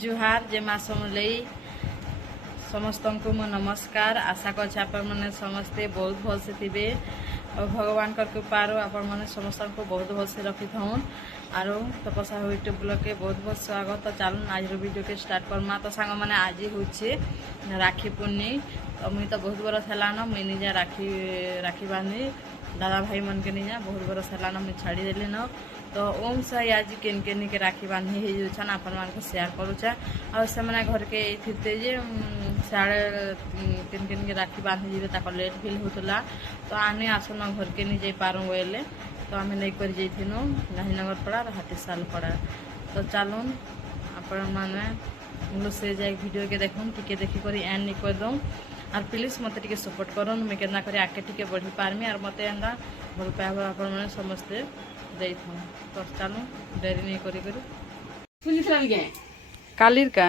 जुहार जे माँ समलई समस्त को मो नमस्कार। आशा कर मैंने समस्ते बहुत भल से थे और भगवान कृपार आपण मैंने समस्त को बहुत भल से रखी था आर तपस्या यूट्यूब ब्लॉग के बहुत बहुत स्वागत। तो चलो आज वीडियो के स्टार्ट करमा। तो सांग मैंने आज हूँ राखी पूर्णी। तो मुई तो बहुत बरस है मुई निजा राखी बांधी दादा भाई मन के निजा बहुत बरस है मुझे छाड़ी देली न। तो ओम से आज केन केन के राखी बांधी हो आपण मान को शेयर करुचा और से मैंने घर के थे जे साढ़े केन केन के राखी बांधी जी लेट फिल होता। तो आने आसन घर के नहीं जा पारूँ बोले तो आम नहीं कर जाइनु गाहीनगर पड़ा हाथीसाल पड़ा। तो चलून आपण मैंने से जाए वीडियो के देखून टी देखिक एंड नहीं कर दूँ और प्लीज मत टे सपोर्ट कर मुझे केना कर आगे टे बढ़ी पारमी और मत एंता भल पाइबा आपण मैंने समस्ते दे था। तो चलूँ डेरी नहीं करी कालीर का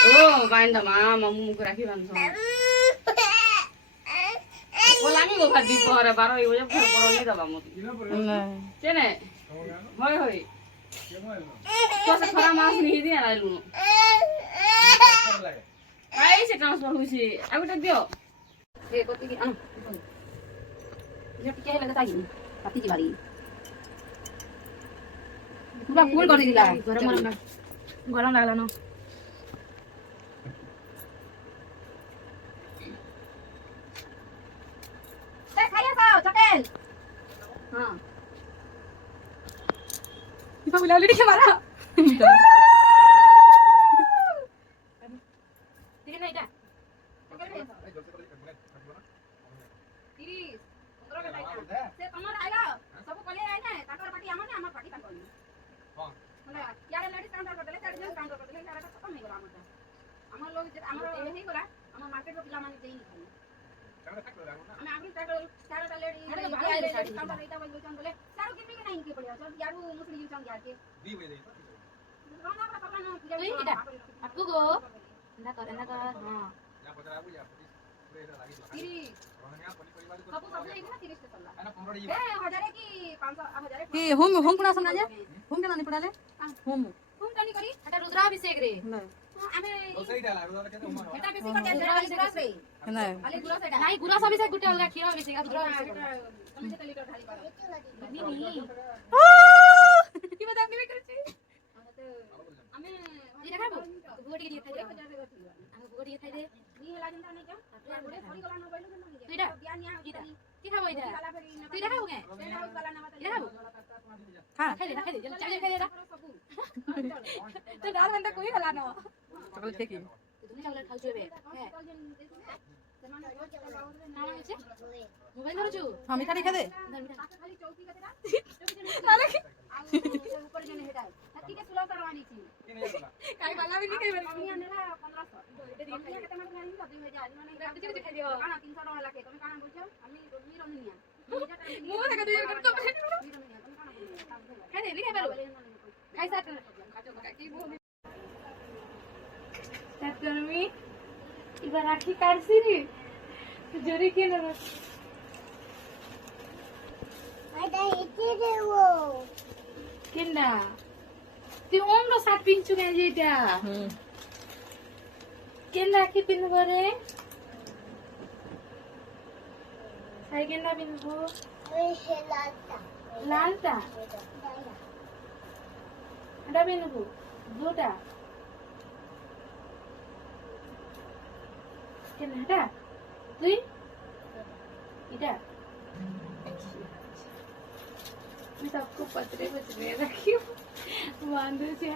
ओ बांधा मा मम्मू को राखी बांधो बोलामी गो भात दीप रे 12 बजे फोन करो नहीं दबा मत केने होय होय तो से खरा मास नहीं दिया लाइलु आई से ट्रांसफर हुई से आगुटा दियो ए कति की अन ये टिके लगता ही पति की बारी पूरा फुल कर दिला गरम लागला न चकेल हाँ इतना बुला लेडी के मारा ठीक है नहीं जा तीस 15 का टाइम से कमर आएगा सब कोले आए ना ताकर पार्टी हमर ने हमर पार्टी कर कोली हां मतलब यार लेडीज काउंटर कर देले चार जन काउंटर कर देले यार खत्म नहीं गला हमर लोग हमर यही गला हमर मार्केट रो पिला माने देई नहीं मैं आगे सारा लेडी काउंटर रहता बोल चन बोले सारो कितने के नहीं के पड़िया सर यार वो मुसली यूज चन यार के दी बजे रोना का पकड़ा ना पूजा आपको गो ना कर हां या पकड़ा आबू या पूरे लागी तिरी सब सब नहीं ना 30 के चलला है ना 15 ए 1000 की 500 1000 की होम पुना समझा जा होम के नानी पड़ाले होम कानी करी एटा रुद्राभिषेक रे आमे ओसई डाला रुद्र के उमर एटा बेसी कर रुद्राभिषेक रे नहीं खाली गुरस एटा नहीं गुरस अभिषेक गुटे अलगा खीर अभिषेक रुद्राभिषेक तुम जे लीटर ढाली पारो नहीं की बता नहीं करछि आमे ये खाबो बुगटी के खाइ दे आमे बुगटी के खाइ दे नी हला जिंदा नहीं क्या बुढ़े थोड़ी गला न बैलो नहीं तुइडा ज्ञान या की खाबो इधर तुइडा खाबो के तेरा गला ना मत खाबो हां खाइ दे चल खाइ दे तो डाल बंदा कोई हला न चॉकलेट फेंकी तुमने चॉकलेट खाउ छबे मोबाइल धरो छु हां मीठा नहीं खा दे खाली चौकी का तेरा ऊपर जने हेटा ठीक है सुलभ करवानी थी काई वाला भी नहीं कई बार नेला 1500 कंपनी के तमा नहीं लदी हो जा माने रात के दिखा दियो काना 300 टका लाके तुम काना बोलछो आमी मी रनिया मु देखा दे कर तो खाइ दे लिखे बारो खाइ साथ खाचो का की बोल तत्कर्मी इबा राखी काटसी रे जोरी के न आदा इते देवो किंदा ती ओम रो साथ पिंचु के जेटा केन राखी पिन बरे हाय केना पिन हो ओए हे लालता अडा पिन हो ब्लूटा केना टा तुई इटा मैं सबको पतरे रखी हूँ बांधो छे